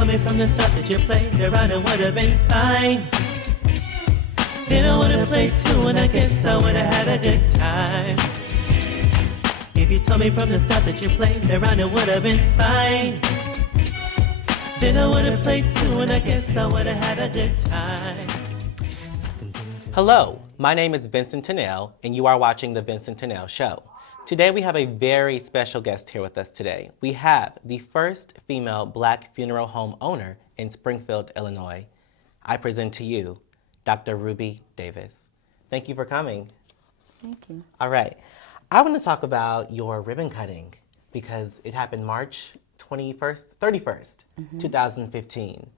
told me from the start that you played around, it would have been fine. Then I would have played too, and I guess I would have had a good time. If you told me from the start that you played around, it would have been fine. Then I would have played too, and I guess I would have had a good time. Hello, my name is Vincent-Tennell, and you are watching The Vincent-Tennell Show. Today we have a very special guest here with us today. We have the first female Black funeral home owner in Springfield, Illinois. I present to you Dr. Ruby Davis. Thank you for coming. Thank you. All right. I want to talk about your ribbon cutting because it happened March 31st, 2015,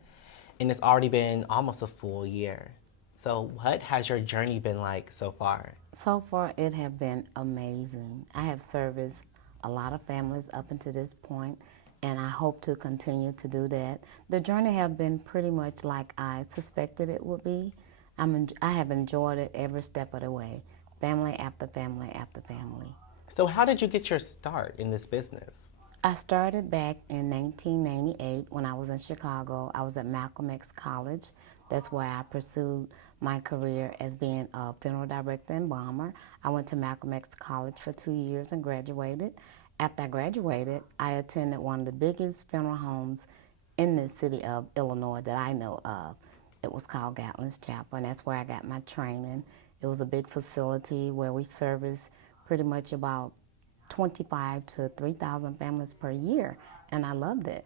and it's already been almost a full year. So what has your journey been like so far? So far, it has been amazing. I have serviced a lot of families up until this point, and I hope to continue to do that. The journey has been pretty much like I suspected it would be. I have enjoyed it every step of the way, family after family after family. So how did you get your start in this business? I started back in 1998 when I was in Chicago. I was at Malcolm X College. That's where I pursued my career as being a funeral director and embalmer. I went to Malcolm X College for 2 years and graduated. After I graduated, I attended one of the biggest funeral homes in the city of Illinois that I know of. It was called Gatlin's Chapel, and that's where I got my training. It was a big facility where we serviced pretty much about 25 to 3,000 families per year, and I loved it.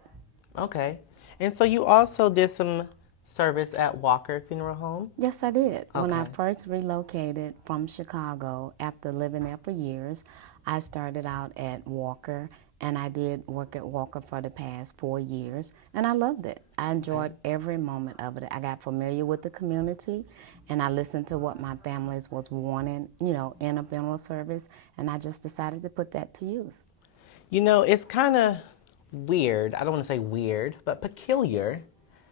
Okay. And so you also did some service at Walker Funeral Home? Yes, I did. Okay. When I first relocated from Chicago, after living there for years, I started out at Walker, and I did work at Walker for the past 4 years, and I loved it. I enjoyed every moment of it. I got familiar with the community, and I listened to what my families was wanting, in a funeral service, and I just decided to put that to use. You know, it's kind of weird, I don't want to say weird, but peculiar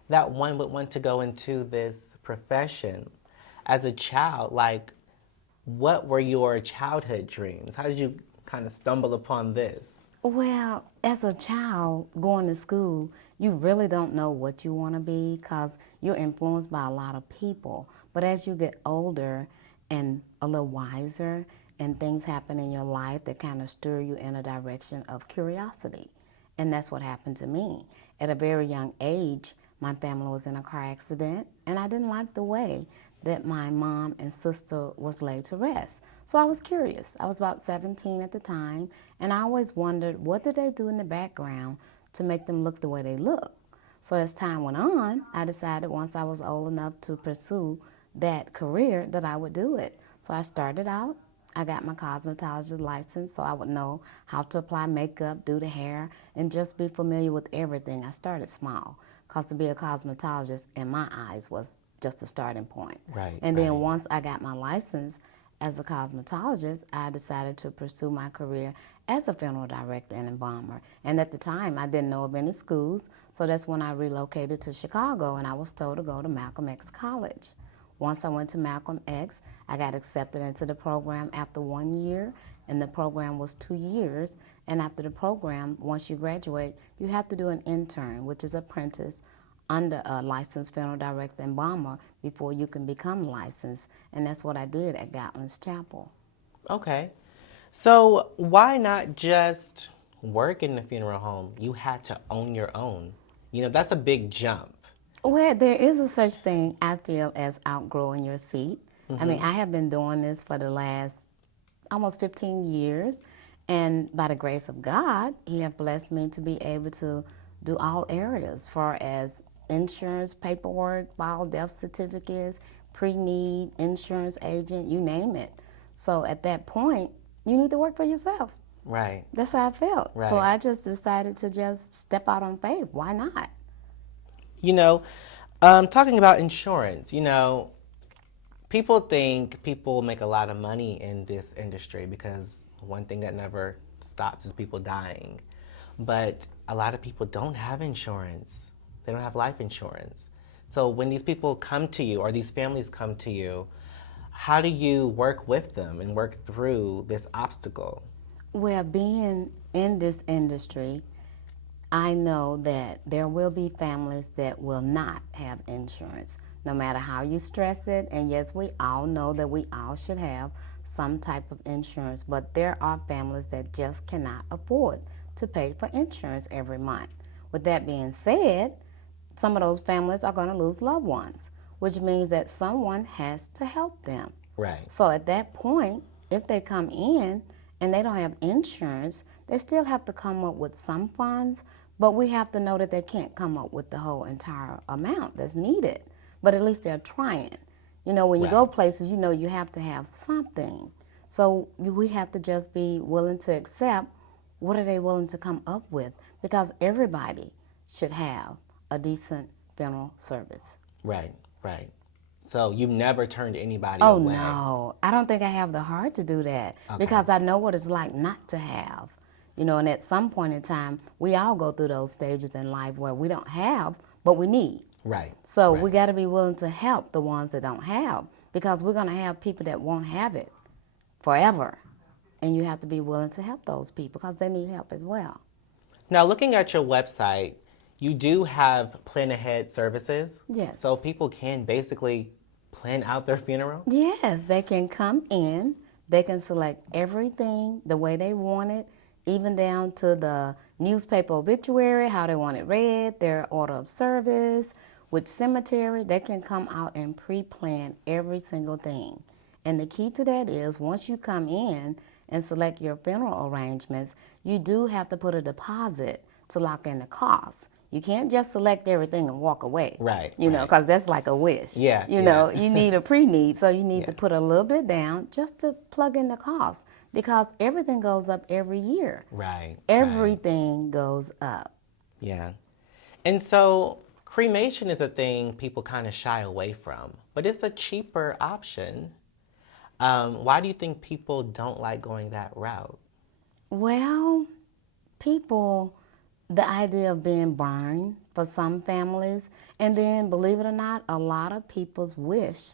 that one would want to go into this profession. As a child, like, what were your childhood dreams? How did you kind of stumble upon this? Well, as a child going to school, you really don't know what you want to be because you're influenced by a lot of people. But as you get older and a little wiser and things happen in your life that kind of stir you in a direction of curiosity. And that's what happened to me. At a very young age, my family was in a car accident, and I didn't like the way that my mom and sister was laid to rest. So I was curious. I was about 17 at the time, and I always wondered, what did they do in the background to make them look the way they look? So as time went on, I decided once I was old enough to pursue that career that I would do it. So I started out. I got my cosmetology license so I would know how to apply makeup, do the hair, and just be familiar with everything. I started small because to be a cosmetologist, in my eyes, was just a starting point. Right. And then once I got my license as a cosmetologist, I decided to pursue my career as a funeral director and embalmer. And at the time, I didn't know of any schools, so that's when I relocated to Chicago, and I was told to go to Malcolm X College. Once I went to Malcolm X, I got accepted into the program after 1 year, and the program was 2 years. And after the program, once you graduate, you have to do an intern, which is apprentice, under a licensed funeral director and embalmer before you can become licensed. And that's what I did at Gatlin's Chapel. Okay. So why not just work in the funeral home? You had to own your own. You know, that's a big jump. Well, there is a such thing, I feel, as outgrowing your seat. I mean, I have been doing this for the last almost 15 years, and by the grace of God, He has blessed me to be able to do all areas, far as insurance, paperwork, file death certificates, pre-need, insurance agent, you name it. So at that point, you need to work for yourself. Right. That's how I felt. Right. So I just decided to just step out on faith. Why not? You know, talking about insurance, people think people make a lot of money in this industry because one thing that never stops is people dying. But a lot of people don't have insurance. They don't have life insurance. So when these people come to you or these families come to you, how do you work with them and work through this obstacle? Well, being in this industry, I know that there will be families that will not have insurance, no matter how you stress it. And yes, we all know that we all should have some type of insurance, but there are families that just cannot afford to pay for insurance every month. With that being said, some of those families are going to lose loved ones, which means that someone has to help them. Right. So at that point, if they come in and they don't have insurance, they still have to come up with some funds, but we have to know that they can't come up with the whole entire amount that's needed. But at least they're trying. You know, when you go places, you know you have to have something. So we have to just be willing to accept what are they willing to come up with, because everybody should have a decent funeral service. Right, right. So you've never turned anybody Oh, away? no. I don't think I have the heart to do that because I know what it's like not to have. You know, and at some point in time, we all go through those stages in life where we don't have, but we need. Right. So we got to be willing to help the ones that don't have, because we're going to have people that won't have it forever. And you have to be willing to help those people because they need help as well. Now, looking at your website, you do have plan ahead services. Yes. So people can basically plan out their funeral? Yes, they can come in. They can select everything the way they want it, even down to the newspaper obituary, how they want it read, their order of service, which cemetery. They can come out and pre-plan every single thing. And the key to that is once you come in and select your funeral arrangements, you do have to put a deposit to lock in the cost. You can't just select everything and walk away. Right. You know, because that's like a wish. Yeah. You know, you need a pre-need, so you need Yeah. to put a little bit down just to plug in the cost, because everything goes up every year. Right. Everything goes up. Yeah. And so cremation is a thing people kind of shy away from, but it's a cheaper option. Why do you think people don't like going that route? Well, people, the idea of being burned for some families, and then believe it or not, a lot of people's wish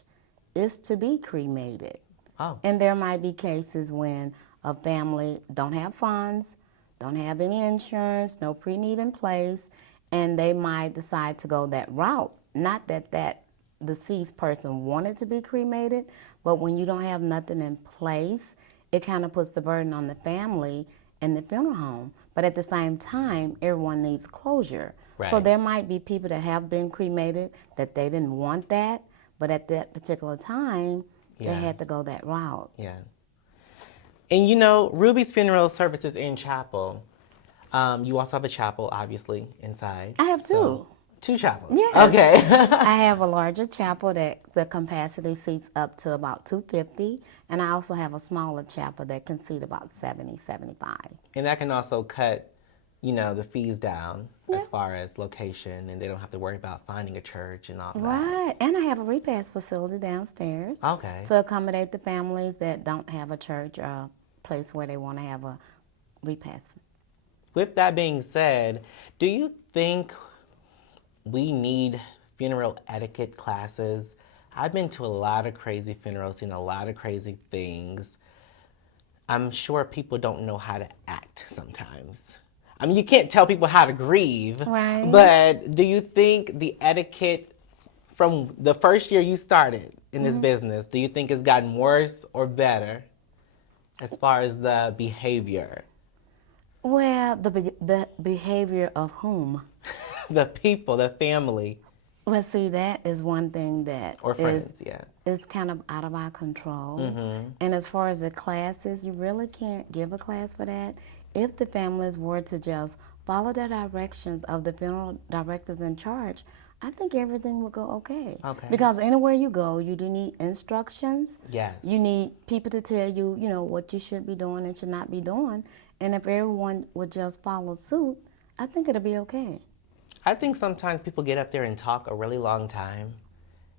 is to be cremated. Oh. And there might be cases when a family don't have funds, don't have any insurance, no pre-need in place, and they might decide to go that route. Not that deceased person wanted to be cremated, but when you don't have nothing in place, it kind of puts the burden on the family and the funeral home. But at the same time, everyone needs closure. Right. So there might be people that have been cremated that they didn't want that, but at that particular time, they had to go that route. Yeah. And you know, Ruby's Funeral Services in Chapel. You also have a chapel, obviously, inside. I have two. Two chapels? Yes. Okay. I have a larger chapel that the capacity seats up to about 250, and I also have a smaller chapel that can seat about 70, 75. And that can also cut, you know, the fees down as far as location, and they don't have to worry about finding a church and all that. Right, and I have a repast facility downstairs to accommodate the families that don't have a church or a place where they want to have a repast. With that being said, do you think we need funeral etiquette classes? I've been to a lot of crazy funerals, seen a lot of crazy things. I'm sure people don't know how to act sometimes. I mean, you can't tell people how to grieve, Right. But do you think the etiquette from the first year you started in this business, do you think it's gotten worse or better as far as the behavior? Well, the behavior of whom? The people, the family. Well, see, that is one thing that Or friends, is kind of out of our control. And as far as the classes, you really can't give a class for that. If the families were to just follow the directions of the funeral directors in charge, I think everything would go okay. Because anywhere you go, you do need instructions. Yes. You need people to tell you, you know, what you should be doing and should not be doing. And if everyone would just follow suit, I think it'll be okay. I think sometimes people get up there and talk a really long time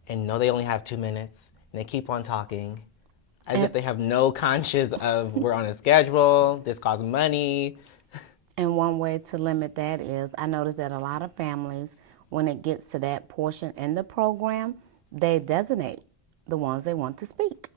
and know they only have 2 minutes, and they keep on talking as if they have no conscience of we're on a schedule, this costs money. And one way to limit that is I notice that a lot of families, when it gets to that portion in the program, they designate the ones they want to speak.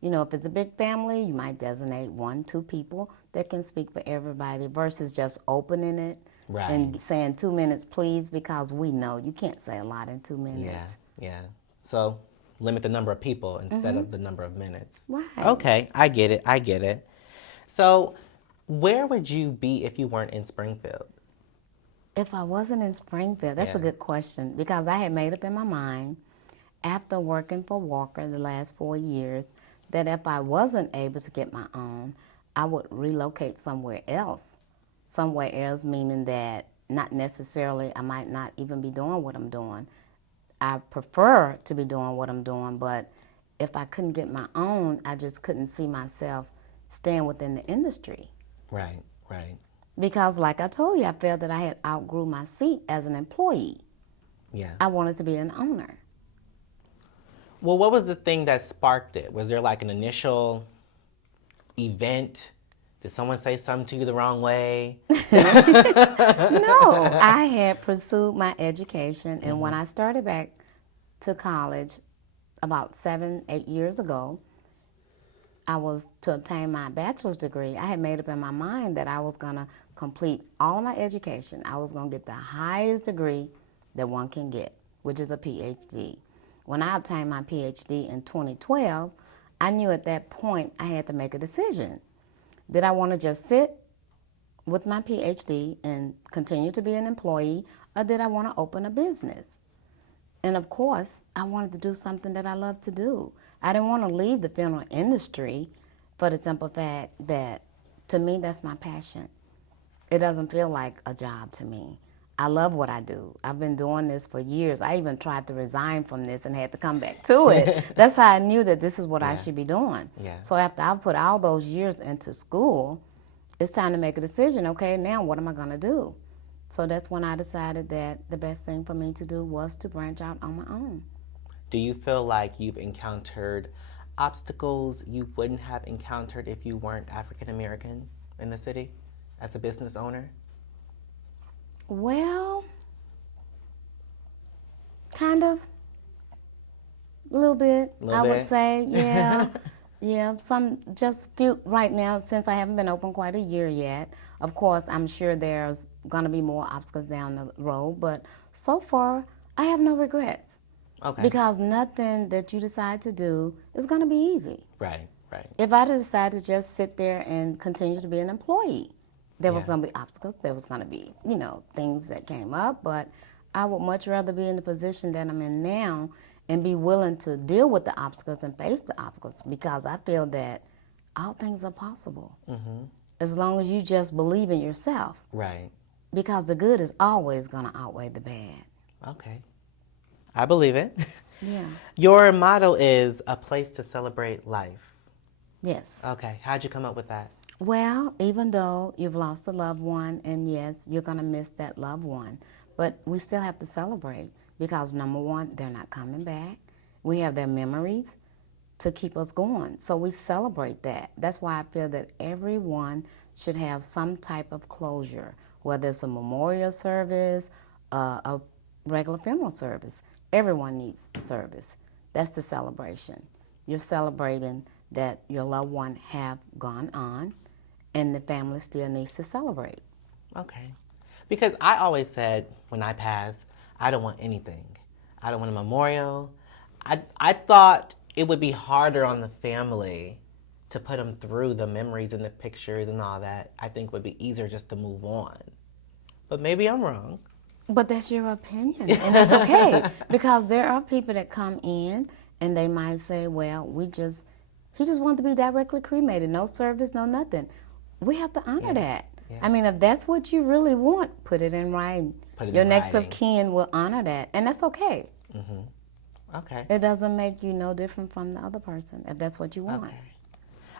You know, if it's a big family, you might designate 1, 2 people that can speak for everybody versus just opening it Right. and saying 2 minutes, please, because we know you can't say a lot in 2 minutes. Yeah. So limit the number of people instead of the number of minutes. Right. Okay, I get it. So where would you be if you weren't in Springfield? If I wasn't in Springfield, that's a Yeah. good question, because I had made up in my mind after working for Walker the last 4 years that if I wasn't able to get my own, I would relocate somewhere else. Somewhere else meaning that not necessarily I might not even be doing what I'm doing. I prefer to be doing what I'm doing, but if I couldn't get my own, I just couldn't see myself staying within the industry. Right. Because like I told you, I felt that I had outgrew my seat as an employee. Yeah. I wanted to be an owner. Well, what was the thing that sparked it? Was there like an initial event? Did someone say something to you the wrong way? No, I had pursued my education, and when I started back to college about 7, 8 years ago, I was to obtain my bachelor's degree. I had made up in my mind that I was going to complete all of my education. I was going to get the highest degree that one can get, which is a PhD. When I obtained my PhD in 2012, I knew at that point I had to make a decision. Did I want to just sit with my PhD and continue to be an employee, or did I want to open a business? And of course, I wanted to do something that I love to do. I didn't want to leave the funeral industry for the simple fact that, to me, that's my passion. It doesn't feel like a job to me. I love what I do. I've been doing this for years. I even tried to resign from this and had to come back to it. That's how I knew that this is what I should be doing. Yeah. So after I put all those years into school, it's time to make a decision. Okay, now what am I going to do? So that's when I decided that the best thing for me to do was to branch out on my own. Do you feel like you've encountered obstacles you wouldn't have encountered if you weren't African American in the city as a business owner? Well, kind of. A little bit, I would say, yeah. Yeah, some just few right now, since I haven't been open quite a year yet. Of course, I'm sure there's going to be more obstacles down the road, but so far, I have no regrets. Okay. Because nothing that you decide to do is going to be easy. Right. If I decide to just sit there and continue to be an employee, there was Yeah. going to be obstacles. There was going to be, things that came up. But I would much rather be in the position that I'm in now and be willing to deal with the obstacles and face the obstacles, because I feel that all things are possible. As long as you just believe in yourself. Right. Because the good is always going to outweigh the bad. Okay. I believe it. Yeah. Your motto is a place to celebrate life. Yes. Okay. How'd you come up with that? Well, even though you've lost a loved one, and yes, you're going to miss that loved one, but we still have to celebrate, because number one, they're not coming back. We have their memories to keep us going. So we celebrate that. That's why I feel that everyone should have some type of closure, whether it's a memorial service, a regular funeral service. Everyone needs service. That's the celebration. You're celebrating that your loved one have gone on, and the family still needs to celebrate. Okay. Because I always said when I pass, I don't want anything. I don't want a memorial. I thought it would be harder on the family to put them through the memories and the pictures and all that. I think it would be easier just to move on. But maybe I'm wrong. But that's your opinion, and that's okay. Because there are people that come in and they might say, well, he just wanted to be directly cremated, no service, no nothing. We have to honor that. Yeah. I mean, if that's what you really want, put it in writing. Put it Your in next writing. of kin will honor that, and that's okay. Okay. It doesn't make you no different from the other person if that's what you want. Okay.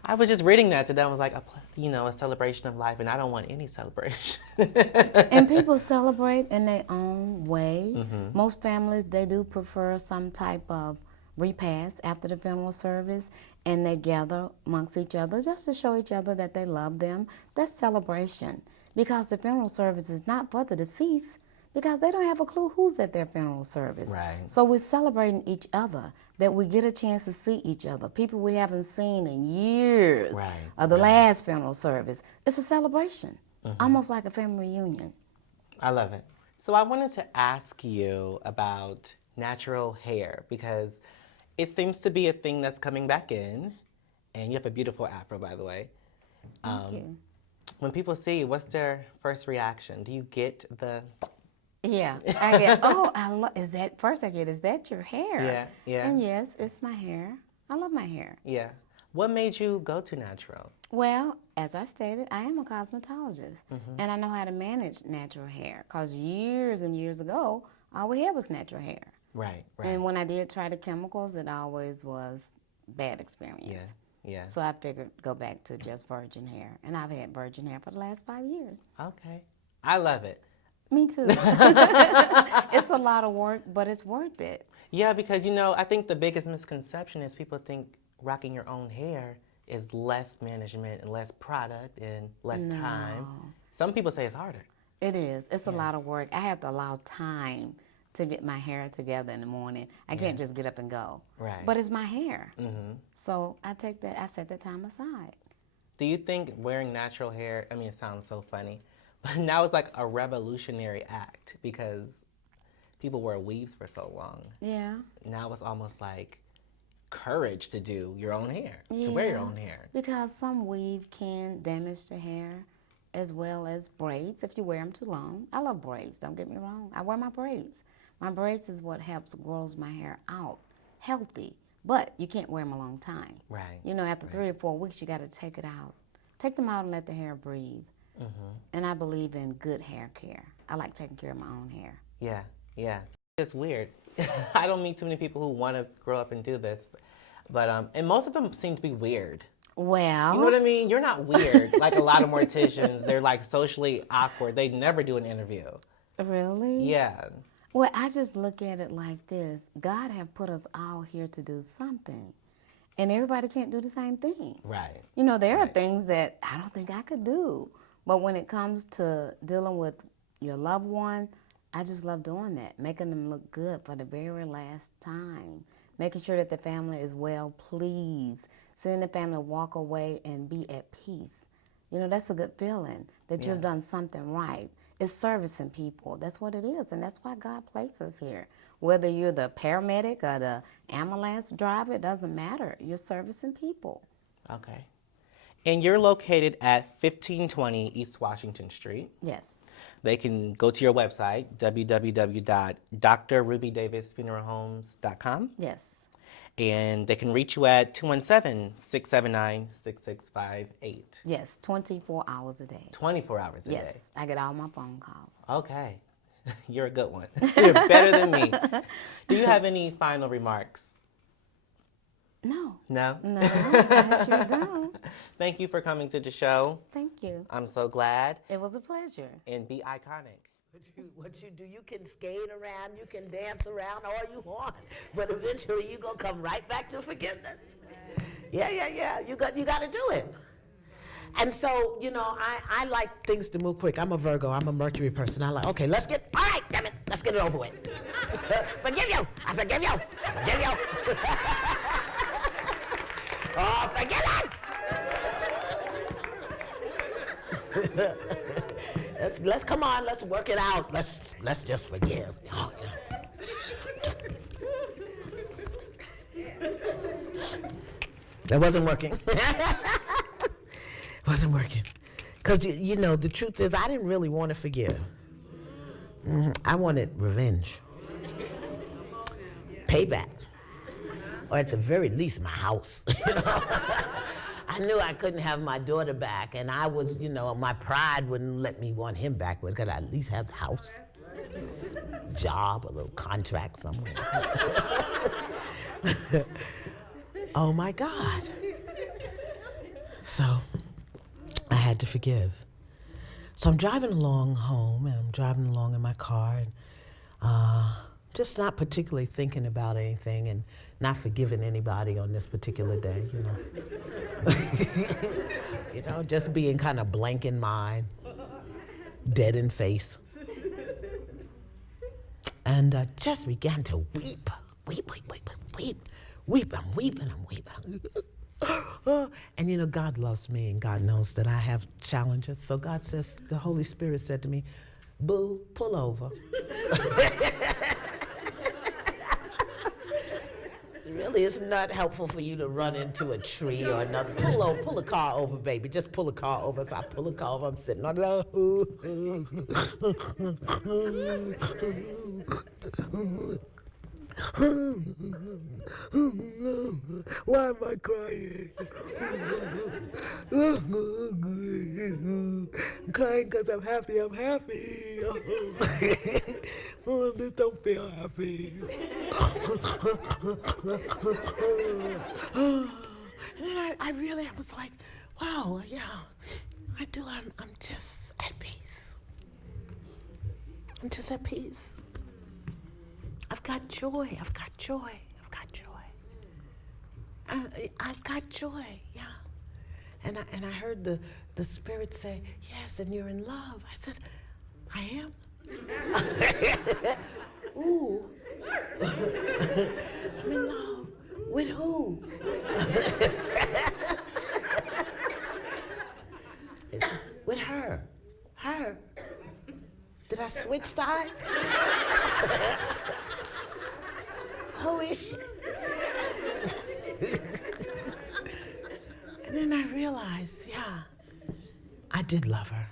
I was just reading that today. I was like, a celebration of life, and I don't want any celebration. And people celebrate in their own way. Most families, they do prefer some type of repast after the funeral service, and they gather amongst each other just to show each other that they love them. That's celebration, because the funeral service is not for the deceased, because they don't have a clue who's at their funeral service. Right. So we're celebrating each other, that we get a chance to see each other, people we haven't seen in years. Right, Of the right. last funeral service. It's a celebration, almost like a family reunion. I love it. So I wanted to ask you about natural hair because it seems to be a thing that's coming back in, and you have a beautiful afro, by the way. Thank you. When people see you, what's their first reaction? Do you get the... Yeah, I get, oh, is that, first I get, is that your hair? Yeah, yeah. And yes, it's my hair. I love my hair. Yeah. What made you go to natural? Well, as I stated, I am a cosmetologist, and I know how to manage natural hair, because years and years ago, all we had was natural hair. Right, right. And when I did try the chemicals, it always was bad experience. Yeah, yeah. So I figured go back to just virgin hair, and I've had virgin hair for the last 5 years. Okay. I love it. Me too. It's a lot of work, but it's worth it. Yeah, because, you know, I think the biggest misconception is people think rocking your own hair is less management and less product and less time. Some people say it's harder. It is. It's a lot of work. I have to allow time to get my hair together in the morning. I can't just get up and go. Right. But it's my hair. So I set that time aside. Do you think wearing natural hair, I mean, it sounds so funny, but now it's like a revolutionary act because people wear weaves for so long. Yeah. Now it's almost like courage to do your own hair, to wear your own hair. Because some weave can damage the hair as well as braids if you wear them too long. I love braids, don't get me wrong. I wear my braids. My braids is what helps grows my hair out healthy, but you can't wear them a long time. Right. You know, after 3 or 4 weeks, you got to take it out. Take them out and let the hair breathe. And I believe in good hair care. I like taking care of my own hair. Yeah, yeah. It's weird. I don't meet too many people who want to grow up and do this, but and most of them seem to be weird. Well, You know what I mean? You're not weird. Like a lot of morticians, they're like socially awkward. They never do an interview. really? Yeah. Well, I just look at it like this. God have put us all here to do something. And everybody can't do the same thing. Right. You know, there are things that I don't think I could do. But when it comes to dealing with your loved one, I just love doing that, making them look good for the very last time, making sure that the family is well pleased, seeing the family walk away and be at peace. You know, that's a good feeling that you've done something right. It's servicing people. That's what it is, and that's why God placed us here. Whether you're the paramedic or the ambulance driver, it doesn't matter. You're servicing people. Okay. And you're located at 1520 East Washington Street. Yes. They can go to your website, www.drrubydavisfuneralhomes.com. Yes. And they can reach you at 217-679-6658. Yes, 24 hours a day. 24 hours a day. Yes, I get all my phone calls. Okay. You're a good one. You're better than me. Do you have any final remarks? No. No? No, I sure don't. Thank you for coming to the show. Thank you. I'm so glad. It was a pleasure. And be iconic. What you do, you can skate around, you can dance around all you want, but eventually you're gonna come right back to forgiveness. Yeah. You got to do it. And so, you know, I like things to move quick. I'm a Virgo. I'm a Mercury person. I like, okay, all right, damn it, let's get it over with. Forgive you. I forgive you. I forgive you. Oh, forgive him. Let's come on, let's work it out. Let's just forgive. Oh, yeah. That wasn't working. Wasn't working. Because, you know, the truth is I didn't really want to forgive. I wanted revenge. Payback. Or at the very least, my house. You know? I knew I couldn't have my daughter back, and I was, you know, my pride wouldn't let me want him back, but could I at least have the house? Job, a little contract somewhere. Oh my God. So I had to forgive. So I'm driving along home, and I'm driving along in my car, and just not particularly thinking about anything and not forgiving anybody on this particular day, you know. You know, just being kind of blank in mind, dead in face. And just began to weep. Weep. I'm weeping. And you know, God loves me and God knows that I have challenges. So God says, the Holy Spirit said to me, Boo, pull over. Really, it's not helpful for you to run into a tree or another. Pull a car over, baby. Just pull a car over. So I pull a car over. I'm sitting on the. Why am I crying? I'm crying because I'm happy. I'm happy. Oh, this don't feel happy. And then I was like, wow, yeah, I do. I'm just at peace. I'm just at peace. I've got joy. I've got joy. I've got joy. I've got joy. Yeah. And I heard the Spirit say, yes, and you're in love. I said, I am. Ooh. I'm in love. With who? With her. Her. Did I switch sides? Who is she? And then I realized, yeah, I did love her.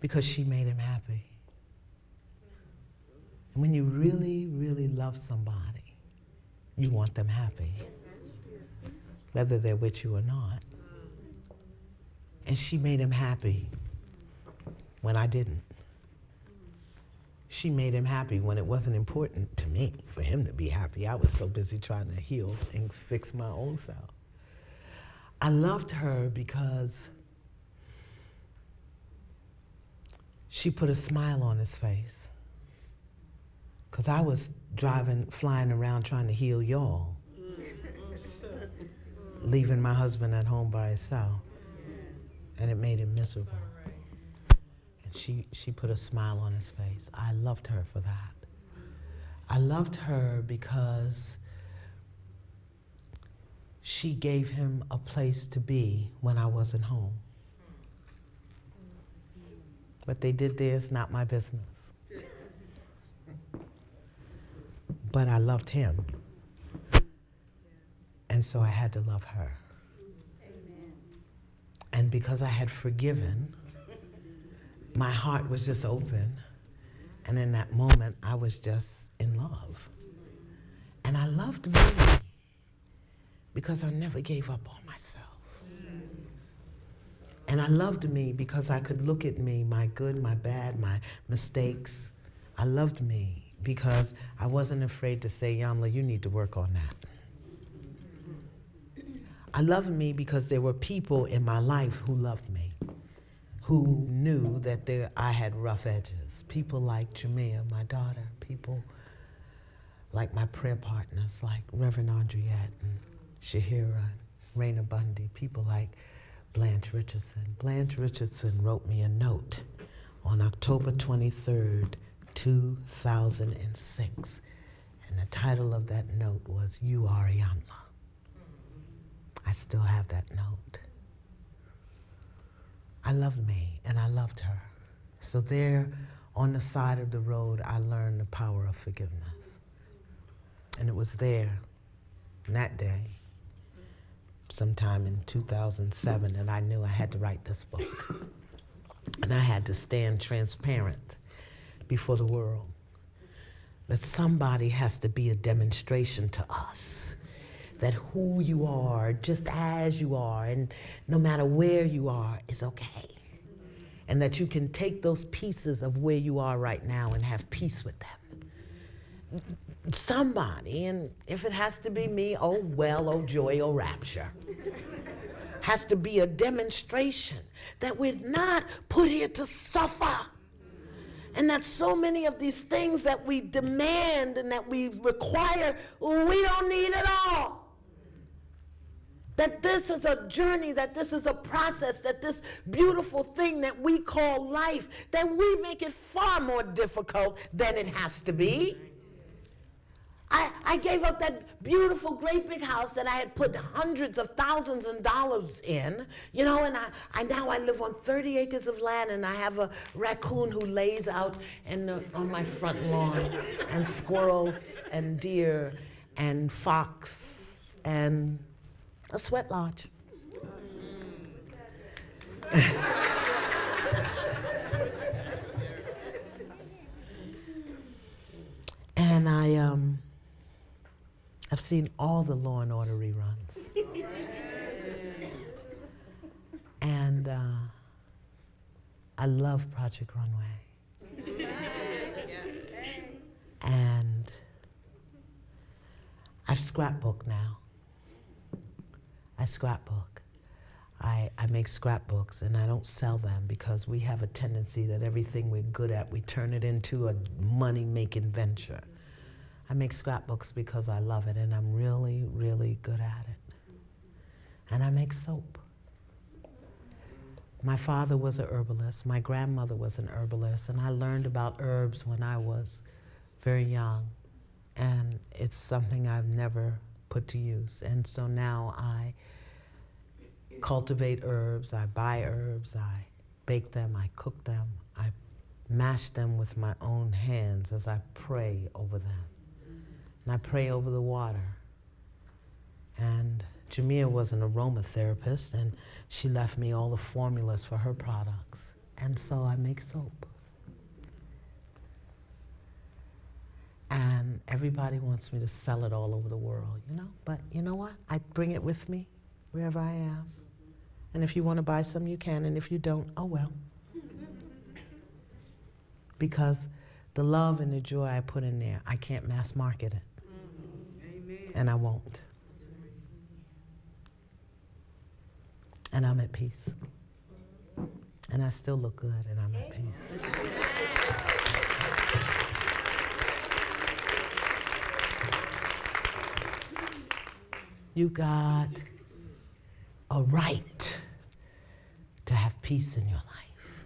Because she made him happy. And when you really, really love somebody, you want them happy, whether they're with you or not. And she made him happy when I didn't. She made him happy when it wasn't important to me for him to be happy. I was so busy trying to heal and fix my own self. I loved her because she put a smile on his face. Because I was flying around trying to heal y'all, leaving my husband at home by himself, and it made him miserable. And she put a smile on his face. I loved her for that. I loved her because she gave him a place to be when I wasn't home. What they did there is not my business. But I loved him. And so I had to love her. Amen. And because I had forgiven, my heart was just open. And in that moment, I was just in love. And I loved me because I never gave up on myself. And I loved me because I could look at me, my good, my bad, my mistakes. I loved me because I wasn't afraid to say, Yamla, you need to work on that. I loved me because there were people in my life who loved me, who knew that I had rough edges. People like Jamea, my daughter, people like my prayer partners, like Reverend Andriette and Shahira and Raina Bundy, people like Blanche Richardson. Blanche Richardson wrote me a note on October 23rd, 2006. And the title of that note was, You Are Yamla. I still have that note. I loved me and I loved her. So there on the side of the road, I learned the power of forgiveness. And it was there, that day, sometime in 2007, that I knew I had to write this book. And I had to stand transparent before the world. That somebody has to be a demonstration to us that who you are, just as you are, and no matter where you are, is okay. And that you can take those pieces of where you are right now and have peace with them. Somebody, and if it has to be me, oh well, oh joy, oh rapture, has to be a demonstration that we're not put here to suffer. And that so many of these things that we demand and that we require, we don't need at all. That this is a journey, that this is a process, that this beautiful thing that we call life, that we make it far more difficult than it has to be. I gave up that beautiful, great big house that I had put hundreds of thousands of dollars in, you know, and now I live on 30 acres of land, and I have a raccoon who lays out on my front lawn, and squirrels and deer and fox and a sweat lodge. And I've seen all the Law and Order reruns. And I love Project Runway. And I've scrapbook now. I scrapbook. I make scrapbooks, and I don't sell them because we have a tendency that everything we're good at, we turn it into a money-making venture. I make scrapbooks because I love it, and I'm really, really good at it. And I make soap. My father was a herbalist. My grandmother was an herbalist, and I learned about herbs when I was very young. And it's something I've never put to use. And so now I cultivate herbs, I buy herbs, I bake them, I cook them, I mash them with my own hands as I pray over them. And I pray over the water. And Jamia was an aromatherapist, and she left me all the formulas for her products. And so I make soap. And everybody wants me to sell it all over the world, you know? But you know what? I bring it with me wherever I am. And if you want to buy some, you can, and if you don't, oh well. Because the love and the joy I put in there, I can't mass market it. And I won't. And I'm at peace. And I still look good, and I'm at peace. You got a right to have peace in your life.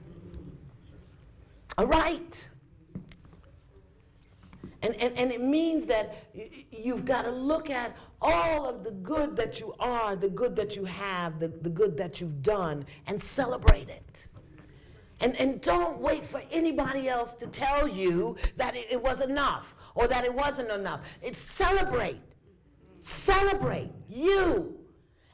A right. And it means that you've got to look at all of the good that you are, the good that you have, the good that you've done, and celebrate it. And don't wait for anybody else to tell you that it was enough or that it wasn't enough. It's celebrate. Celebrate you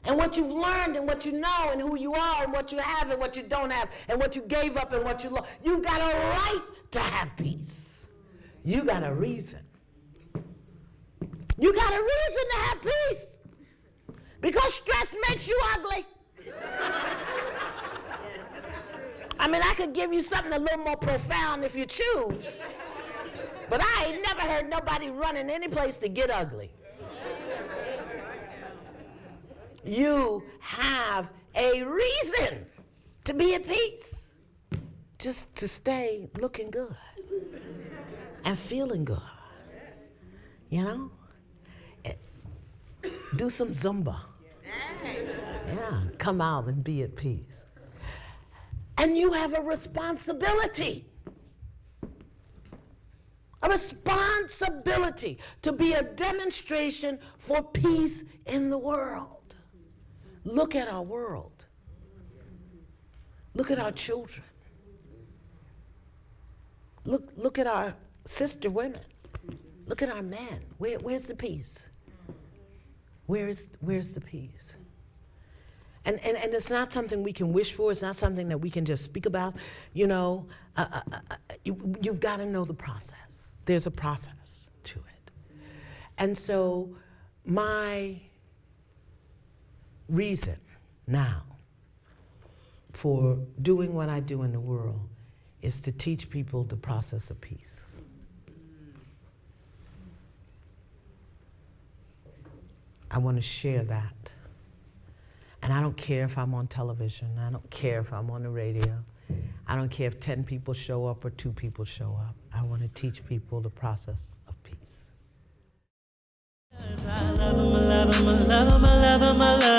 and what you've learned and what you know and who you are and what you have and what you don't have and what you gave up and what you lost. You've got a right to have peace. You got a reason. You got a reason to have peace. Because stress makes you ugly. I mean, I could give you something a little more profound if you choose. But I ain't never heard nobody running any place to get ugly. You have a reason to be at peace. Just to stay looking good and feeling good. You know? Do some Zumba. Yeah, come out and be at peace. And you have a responsibility. A responsibility to be a demonstration for peace in the world. Look at our world. Look at our children. Look at our sister women. Look at our men. Where's the peace? Where's the peace? And it's not something we can wish for. It's not something that we can just speak about. You know, you've got to know the process. There's a process to it. And so my reason now for doing what I do in the world is to teach people the process of peace. I want to share that. And I don't care if I'm on television. I don't care if I'm on the radio. I don't care if 10 people show up or 2 people show up. I want to teach people the process of peace. I love him, I love him, I love him, I love him, I love him.